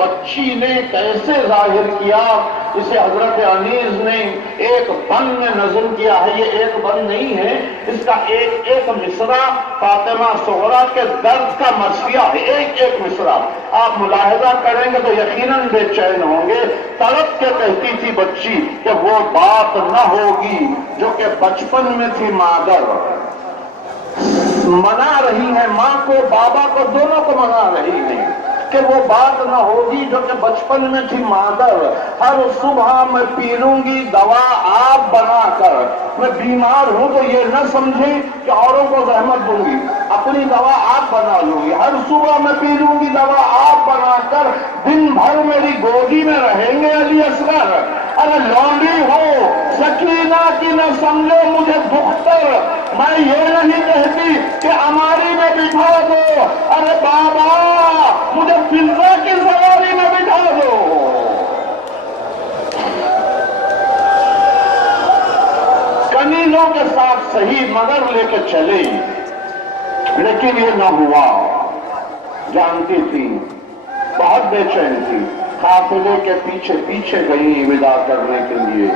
बच्ची ने कैसे जाहिर किया, इसे हजरत अनीस ने एक बंद में नज़म किया है। ये एक बंद नहीं है, इसका एक एक मिसरा फातिमा सुगरा के दर्द का मर्सिया है, एक एक मिसरा। आप मुलाहिजा करेंगे तो यकीनन बेचैन होंगे। तड़प के कहती थी बच्ची कि वो बात न होगी जो कि बचपन में थी मादर। मना रही है माँ को, बाबा को, दोनों को मना रही है कि वो बात न होगी जो कि बचपन में थी मादर। हर सुबह मैं पी लूंगी दवा आप बनाकर। मैं बीमार हूं तो ये न समझे कि औरों को जहमत दूंगी, अपनी दवा आप बना लूंगी। हर सुबह मैं पी लूंगी दवा आप बनाकर, दिन भर मेरी गोदी में रहेंगे अली असगर। अरे लौंडी हो सकीना की न समझो मुझे दुख्तर, मैं ये नहीं कहती कि हमारी में बिठा दो। अरे बाबा मुझे फिजा की सवारी में बिठा दो। कनीनों के साथ सही मगर लेके चले, लेकिन ये न हुआ। जानती थी, बहुत बेचैन थी, काफिले के पीछे पीछे गई विदा करने के लिए।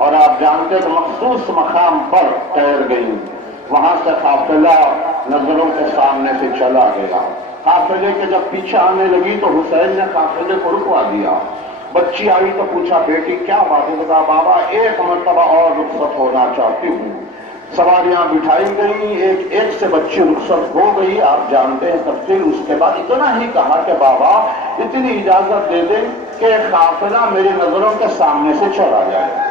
और आप जानते कि मखसूस मकाम पर ठहर गई। वहां से काफिला नजरों के सामने से चला गया। काफिले के जब पीछे आने लगी तो हुसैन ने काफिले को रुकवा दिया। बच्ची आई तो पूछा, बेटी क्या बात है? कहा, बाबा एक मरतबा और रुखसत होना चाहती हूँ। सवारियां बिठाई गई, एक एक से बच्ची रुखसत हो गई। आप जानते हैं तफसील। उसके बाद इतना ही कहा कि बाबा इतनी इजाजत दे दें कि काफिला मेरी नजरों के सामने से चला जाए,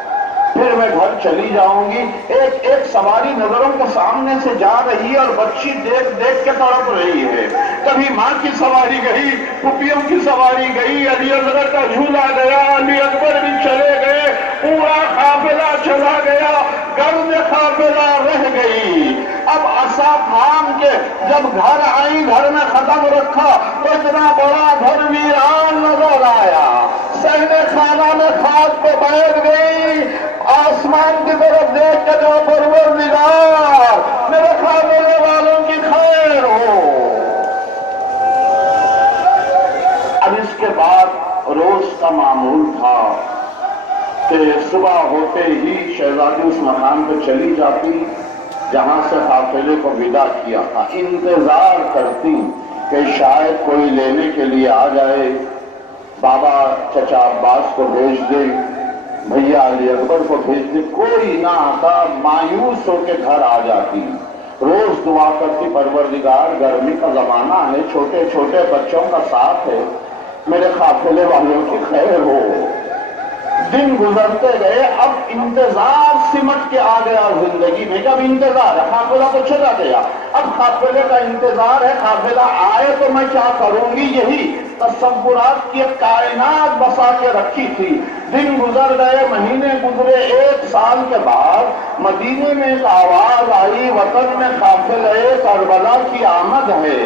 फिर मैं घर चली जाऊंगी। एक एक सवारी नजरों के सामने से जा रही है और बच्ची देख देख के तड़प रही है। कभी माँ की सवारी गई, पुपियों की सवारी गई, अली असगर का झूला गया, अली अकबर भी चले गए, पूरा काफिला चला गया, गर्द काफिला रह गई। अब असा थाम के जब घर आई, घर में खत्म रखा तो इतना बड़ा घर वीरान नजर आया। सहने खाना में खाद पे बैठ गई, आसमान की तरफ देख के जो परवरदिगार मेरे खाने वालों की खैर हो। अब इसके बाद रोज का मामूल था कि सुबह होते ही शहजादी उस मकान पर चली जाती जहां से काफिले को विदा किया था। इंतजार करती कि शायद कोई लेने के लिए आ जाए, बाबा चचा अब्बास को भेज दे, भैया अली अकबर को भेज दे। कोई ना आता, मायूस होकर घर आ जाती। रोज दुआ करती, परवरदिगार गर्मी का जमाना है, छोटे छोटे बच्चों का साथ है, मेरे काफिले वालों की खैर हो। दिन गुजरते गए, अब इंतजार सिमट के आ गया जिंदगी में। जब इंतजार है, काफिला तो चला गया, अब काफिले का इंतजार है, काफिला आए तो मैं क्या करूंगी। यही तसव्वुरात की कायनात बसा के रखी थी। दिन गुजर गए, महीने गुजरे, 1 साल के बाद मदीने में एक आवाज आई, वतन में काफिले करबला की आमद है।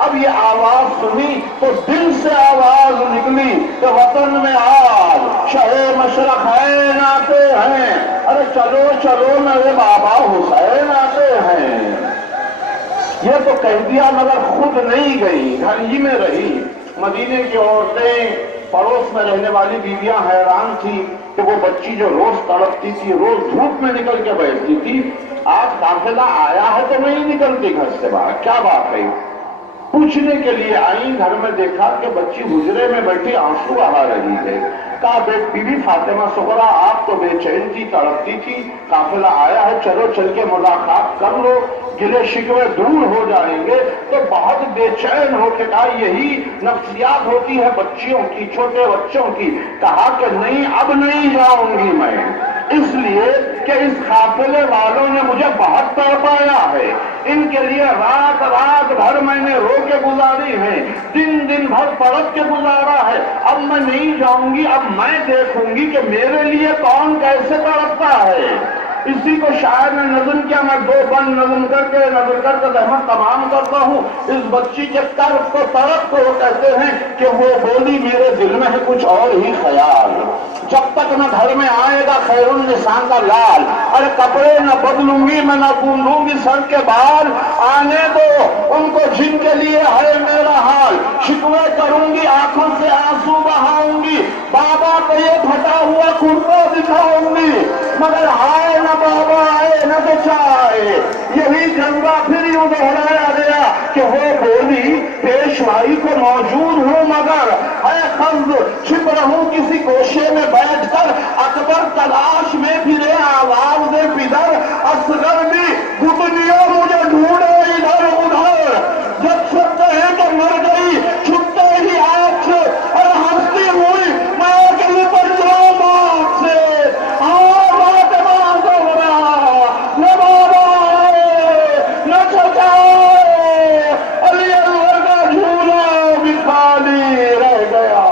अब ये आवाज सुनी तो दिल से आवाज निकली कि वतन में आज शहे मशरक़ैन आते हैं। अरे चलो चलो मेरे बाबा हुसैन आते हैं। ये तो कह दिया मगर खुद नहीं गई, घर ही में रही। मदीने की औरतें, पड़ोस में रहने वाली बीवियां हैरान थी कि वो बच्ची जो रोज तड़पती थी, रोज धूप में निकल के बैठती थी, आज काफिला आया है तो नहीं निकलती घर से बाहर, क्या बात है। पूछने के लिए आई, घर में देखा कि बच्ची हुजरे में बैठी आंसू बहा रही है। कहा, बीबी फातिमा सुगरा आप तो बेचैन थी, तड़पती थी, काफिला आया है, चलो चल के मुलाकात कर लो, गिले शिकवे दूर हो जाएंगे। तो बहुत बेचैन होकर कहा, यही नफ्सियात होती है बच्चियों की, छोटे बच्चों की। कहा कि नहीं, अब नहीं जाऊंगी मैं, इसलिए कि इस काफिले वालों ने मुझे बहुत तड़पाया है। इनके लिए रात रात भर मैंने रो के गुजारी है, दिन दिन भर तड़प के गुजारा है। अब मैं नहीं जाऊंगी, अब मैं देखूंगी कि मेरे लिए कौन कैसे तड़पता है। इसी को शायर ने नज़म किया, मैं 2 बंद नज़म करके रहमत तमाम करता हूँ। इस बच्ची के तड़प को वो कहते हैं कि वो बोली मेरे दिल में है कुछ और ही ख्याल। जब तक न घर में आएगा खैरुन निशान का लाल। अरे कपड़े न बदलूंगी मैं, न बूंदूंगी सर के बाल, आने दो उनको जिनके लिए है मेरा हाल। शिकवे करूंगी आंखों से आंसू बहाऊंगी, बाबा को ये फटा हुआ कुर्ता दिखाऊंगी, मगर हाय न बाबा आए न तो चाहे। यही जज्बा फिर यूं दोहराया गया कि वो बोली पेशवाई को मौजूद हूं मगर है खब्ज, छिप रहूं किसी गोशे में बैठकर। अकबर तलाश में फिरे आवाज दे पिदर, असगर भी घुटनियों मुझे ढूंढे इधर उधर। जब सब कहे तो मर गई छुपते ही आंख से, और हंसती हुई मैं कहीं पर जाऊं बात से। हाँ बात बात हो रहा न बाबा न चचाए, अली अकबर का झूला भी खाली रह गया।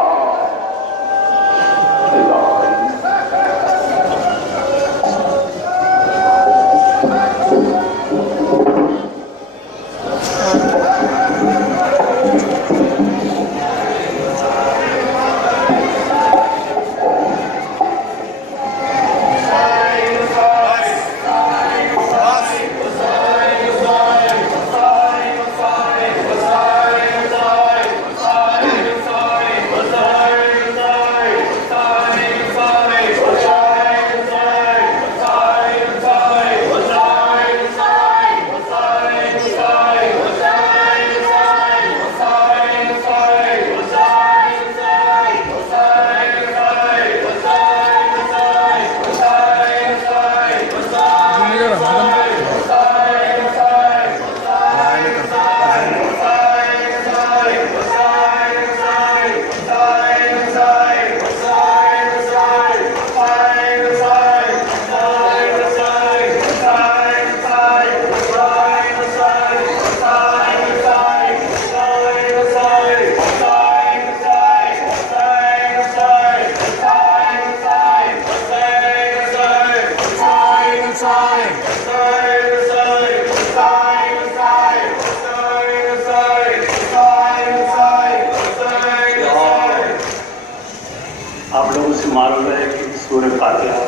आप लोगों से मालूम है कि सूरह फातिहा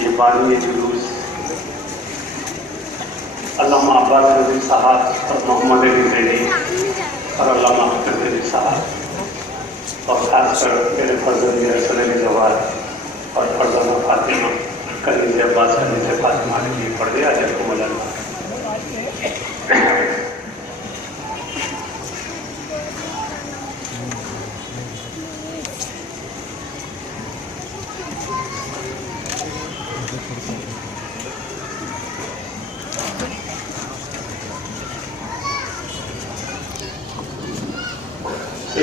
ये बानी जुलूस अल्लामा अब्बास रज़ी साहब और मोहम्मद अली ज़ैनी और अल्लामा अब्बास रज़ी साहब और खासकर मेरे फर्जंद अरसल अली जवाहर और फर्जंद फातिमा कलीज़ अब्बास कलीज़ फातिमा ने ये पढ़ दिया जब मलन।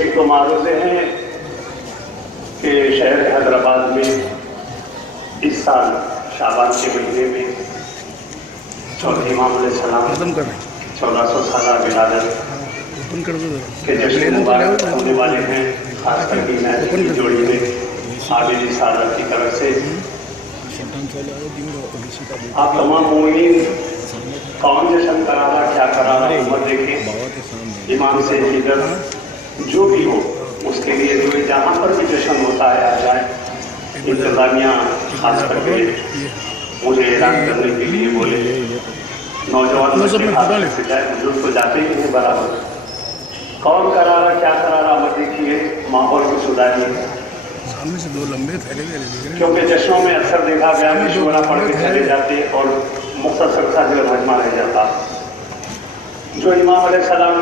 एक तो मारूफे हैं कि शहर हैदराबाद में इस साल शाबान के महीने में चौधरी इमाम अलैहिस्सलाम 1400 साल विलादत के जश्न मुबारक होने वाले हैं। खासकर की मैच की जोड़ी में आबिदी सादत की तरफ से आप तमाम मोमिन कौन जश्न करा रहा क्या करा रहा उम्र देखें, इमाम से जिगर जो भी हो उसके लिए जो जहाँ पर भी जश्न होता है आ जाए। इंतजामिया खास करके मुझे ऐलान करने के लिए बोले नौजवान बुजुर्ग तो जाते ही हैं बराबर। कौन करा रहा क्या करा रहा मत देखिए, माहौल को सुधारिए। सामने से दो लंबे थैले क्योंकि जश्नों में अक्सर देखा गया मशवरा पढ़ के चले जाते और मुख्तसर सा जो मजमा रह जाता। जो इमाम अलैहिस्सलाम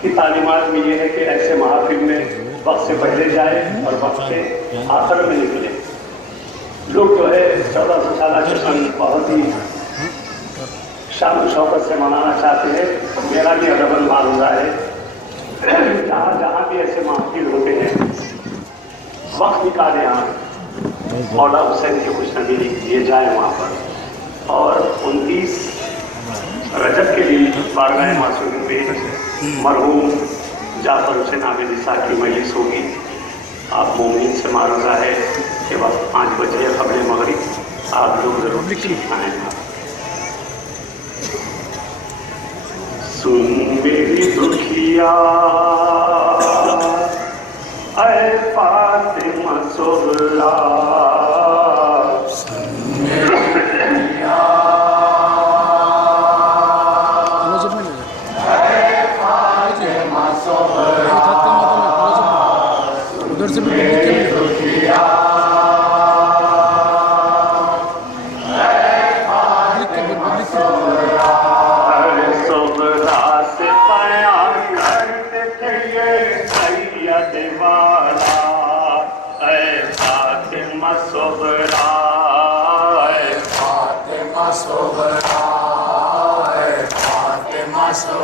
की तालीमात में ये है कि ऐसे महफिल में वक्त से पहले जाए और वक्त से आखिर में निकले। लोग जो है 1400 साल जश्न बहुत ही शान शौकत से मनाना चाहते हैं। मेरा भी अदबन मारूजा है जहाँ जहाँ भी ऐसे महफिल होते हैं वक्त निकाले यहाँ मौला हुसैन की खुशनबी दिए जाए वहाँ पर। और 29 रजब के दिन बारगाह मासूम में मरहूम जाफर हुसैन आबिदी साहब की मजलिस होगी। आप मोमिन से मारूजा है कि वक्त 5 बजे क़ब्ल मगरिब आप लोग जरूर तशरीफ आएँ। सुन मेरी दुखिया ऐ फातिमा सुगरा उधर से भी सुगरा से बयान करते थे ये सैयद वाला ऐ फातिमा सुगरा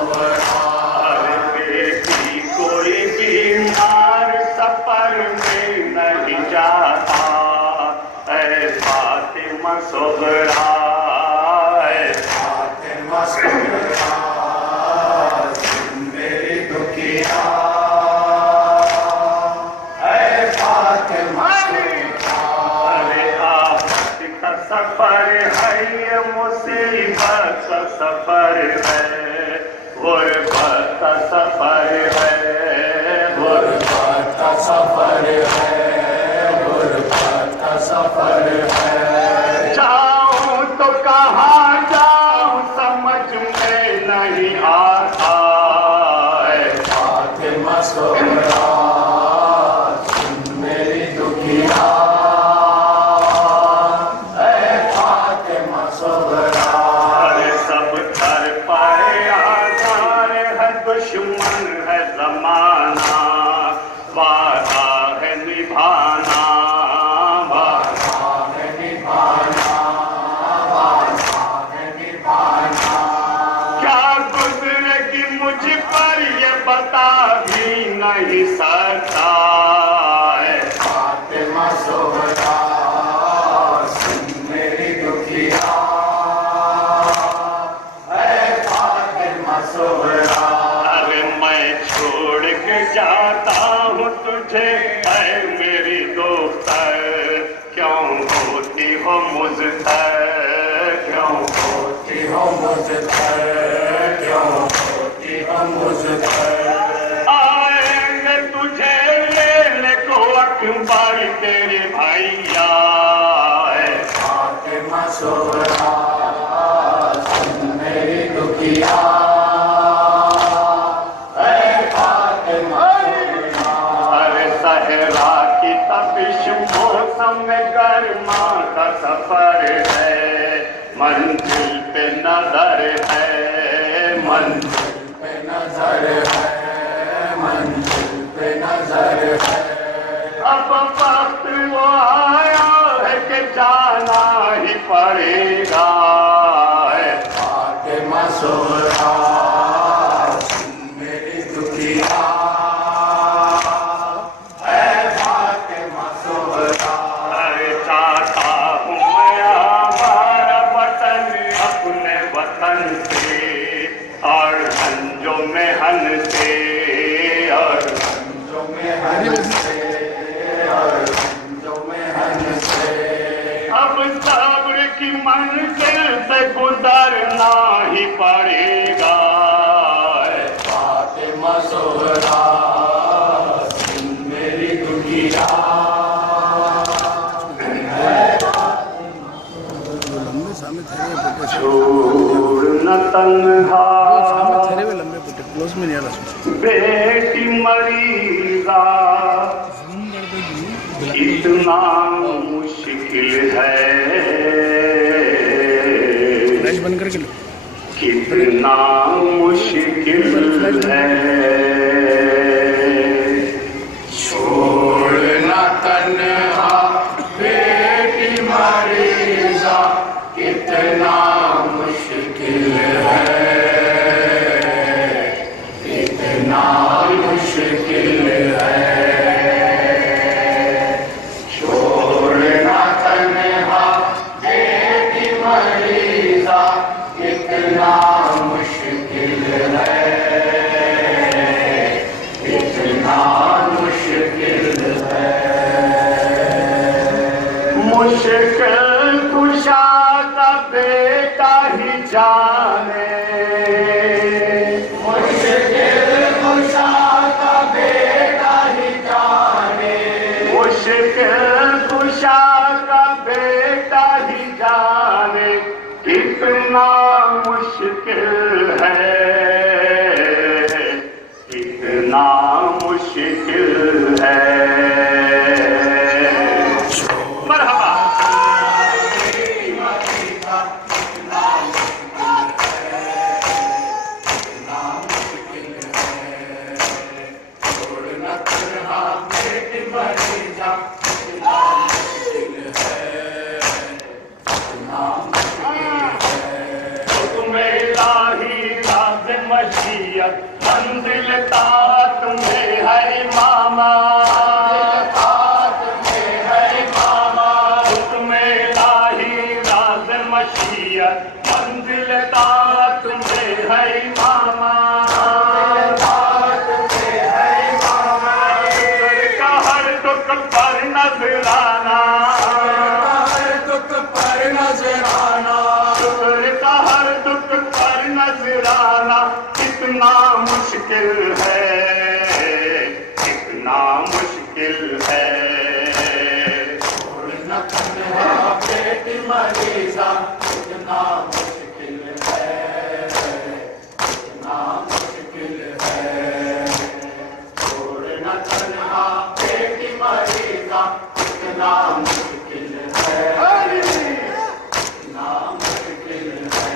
अरे बेटी कोई बीमार सफर में नहीं जाता ऐ फातिमा सुगरा मेरी दुखिया अरे आफत का सफर है ये मुसीबत का सफर है गुर्बत का सफर है गुर्बत का सफर है जाऊं तो कहाँ जाऊं समझ में नहीं आता फातिमा सुगरा सुन मेरी दुखिया फातिमा सुगरा अरे सब कर पाए आधार है दुश्मन है जमाना वादा है निभाना क्या गुजरेगी मुझ पर ये बता भी नहीं सकता फातिमा सुगरा सुन मेरी दुखिया फातिमा सुगरा अरे मैं छोड़ के जाता हूँ तुझे ऐ मेरी दोस्तर क्यों होती हो मुझतर क्यों होती हो मुझतर आएंगे तुझे लेने को अकबर तेरे भैया फातिमा सुगरा सुन मेरी दुखिया फातिमा सुगरा अरे सहरा की तपिश मौसम में गर्मा का सफर है मंजिल पे नजर है मंजिल पे नजर है अब वक्त वो आया है कि जाना ही पड़ेगा फातिमा सुगरा सुन मेरी दुखिया फातिमा सुगरा अरे चाहता हूँ मैं हमारा वतन अपने वतन से और संजो में हन से और जो में हन से अब सब्र की मंजिल से गुजरना ही पड़ेगा फातिमा सुगरा सुन मेरी दुखिया लंबे सामने ठहरे हुए बेटे छोड़ न तन्हा सामने ठहरे हुए लंबे बेटे क्लोज में नहीं आ रहा बेटी मरीजा कितना मुश्किल है फ्लैश बंद करके लो कितना मुश्किल है छोड़ना तन्हा बेटी मरीजा कितना मुश्किल है कितना मुश्किल है छोड़ना तन्हा बेटी मरीजा कितना मुश्किल है कितना मुश्किल है मुश्किल कुशा का बेटा ही जाने मुश्किल कुशा का बेटा ही जाने मुश्किल कुशा का बेटा ही जाने कितना मुश्किल है, कितना मुश्किल है। मरहबा। मंजिल ता तुम्हें है मामा, तुम्हें है मामा, तुम्हें लाही राज मशीयत, मंजिल ता तुम्हें है मामा, तुम्हें है मामा, का हर दुख पर नजराना, हर दुख पर नजराना, का हर दुख पर नजराना कितना मुश्किल है, कितना मुश्किल है। छोड़ना तन्हा पेट मरीजा कितना मुश्किल है, कितना मुश्किल है। छोड़ना तन्हा पेट मरीजा कितना मुश्किल है, कितना मुश्किल है।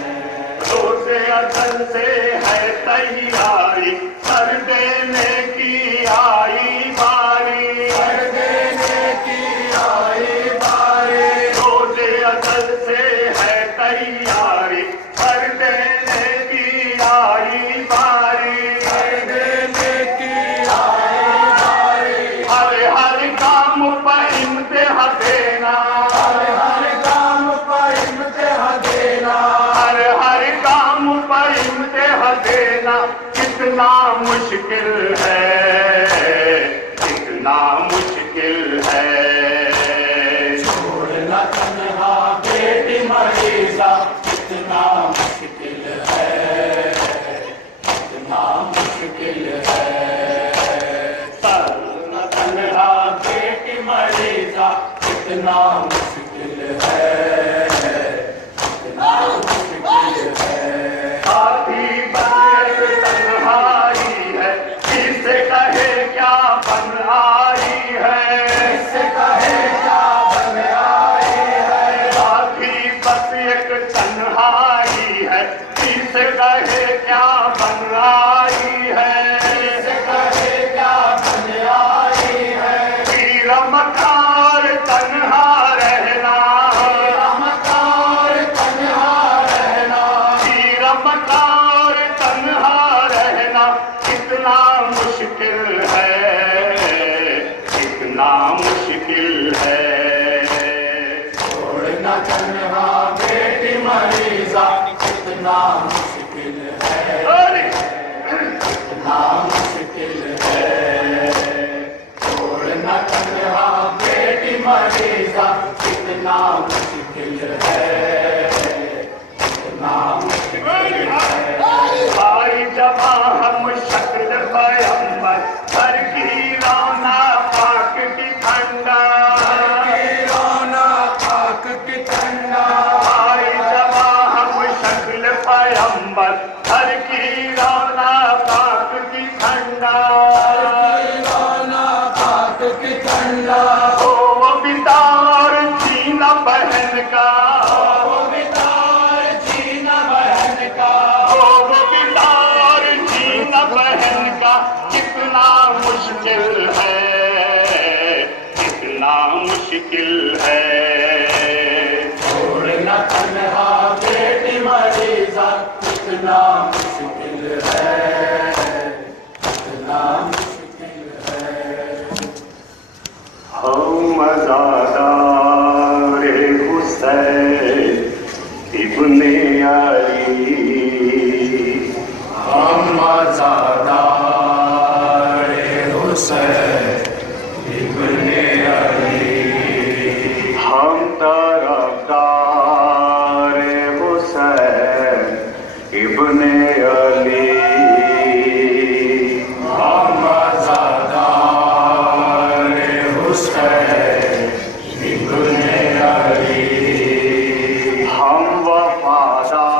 रोज़े अज़ल से है तैयारी, कर देने की आई बारी, कर देने की आई बारी। रोज़े अज़ल से है तैयारी, कर देने की आई बारी, कर देने की आई बारी। हर काम पर इम्तिहान देना, हर काम पर इम्तिहान देना, हर काम पर इम्तिहान देना कितना मुश्किल है, कितना मुश्किल है। छोड़ना तन्हा बेटी मरीजा कितना मुश्किल है, कितना मुश्किल है। छोड़ना तन्हा बेटी मरीजा कितना मुश्किल है, कितना मुश्किल है। आधी बस तन्हाई है, किसे कहे क्या बन आई है, किसे कहे क्या बन आई है। आधी बस एक तन्हाई है, किसे कहे क्या बन आई है, किसे कहे क्या बन आई है। हीरा मकार तन्हा रहना, हीरा मकार तन्हा रहना, हीरा मकार तन्हा रहना कितना मुश्किल है, कितना मुश्किल है। छोड़ना तन्हा बेटी मरीजा कितना मुश्किल है, कितना मुश्किल है। छोड़ना तन्हा बेटी मरीजा कितना मुश्किल है, कितना मुश्किल है। भाई जब हम शक्ल पैगंबर घर की रौना पाक की ठंडा, रौना पाक की ठंडा। भाई जब हम शक्ल पैगंबर घर की रौना पाक की ठंडा, रौना पाक की ठंडा। ओ बितार जीना बहन का, ओ बितार जीना बहन का, ओ बितार जीना बहन का कितना मुश्किल है, कितना मुश्किल है। छोड़ना तन्हा बेटी मरीजा कितना मुश्किल है, कितना मुश्किल है। हम अज़ादार हुसैन इब्ने अली, हम अज़ादार हुसैन इब्ने अली, हुसैन इब्ने अली। हम वफादार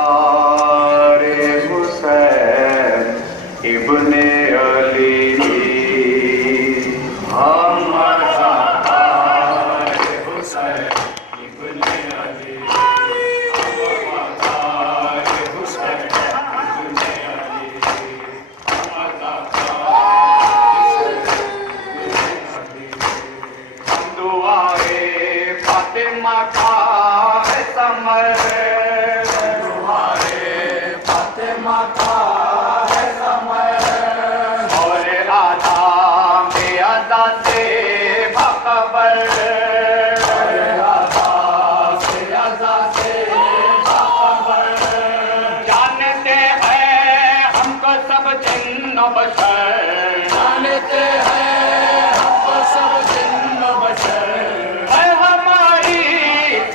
हुसैन इब्ने अली। हम वफादार हुसैन इब्ने अली। हम वफादार हुसैन इब्ने अली। हम वफादार दुआए फातिमा का है समर। दुआए फातिमा का है समय। और आधा में अदा से बाखबर। जानते हैं हमको सब जिन्न बशर। जानते हैं हमको सब जिन्न बशर। है हमारी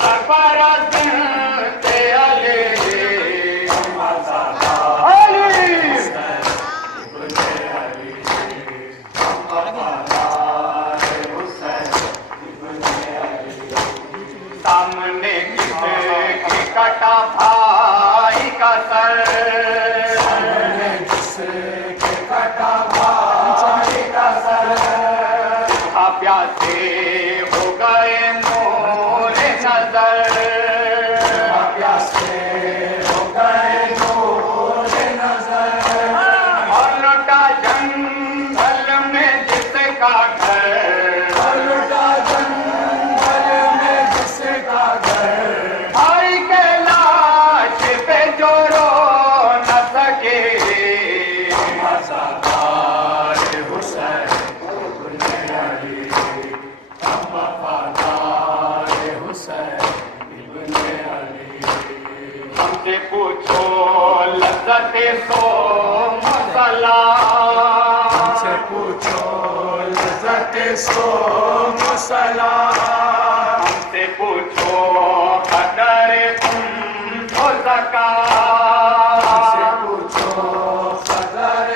सरपरस्त अली। सामने किसकी कटा भाई का सर। कटा भाई का सर। प्यासे हो गए मोरे नजर। प्यासे हो गए मोरे नजर। और लौटा जंगल में जिसका घर। लुटा जंगल में जिसका घर। भाई के लाश पे जो रो न सके। वफादार हुसैन इब्ने अली। हम वफादार हुसैन इब्ने अली। हमसे पूछो लज्जते सो मसला। से पूछो लज़्ज़त सो मसला। हमसे पूछो कदर हो सका। से पूछो कदर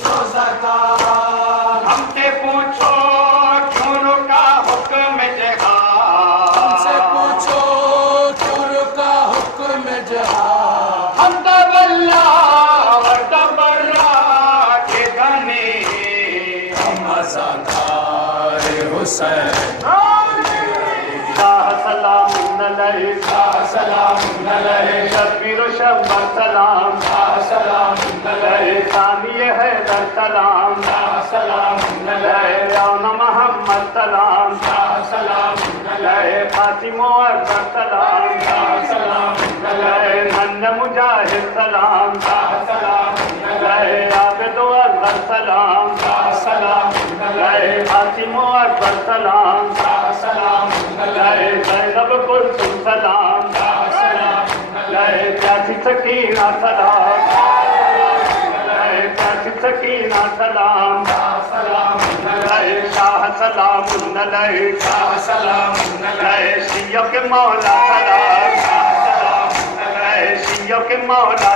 सो ज़का। हमसे पूछो क्यों रुका हुक्म जहां। से पूछो तुर का हुक्म जहां। हम तबल्ला और तबर्रा के धनी। हम अज़ादार हुसैन। शाह सलाम अलैका। सलाम अलैहि। शब्बीर व शब्बर सलाम। सलाम अलैहि। सानिए है दर सलाम। सलाम अलैहि। यौन मोहम्मद सलाम। सलाम अलैहि। फातिमो अकबर सलाम। सलाम अलैहि। नन्द मुजाहिद सलाम। सलाम अलैहि। आबिदो अकबर सलाम। सलाम अलैहि। फातिमो अकबर सलाम। सलाम अलैहि। ज़ैनब कुलसुम सलाम। सलाम अलैहि। प्यासी सकीना सलाम। प्यासी सकीना सलाम। सलाम अलैहि। शाह सलाम अलैका। सलाम अलैहि। शियों के मौला सलाम। सलाम अलैहि। शियों के मौला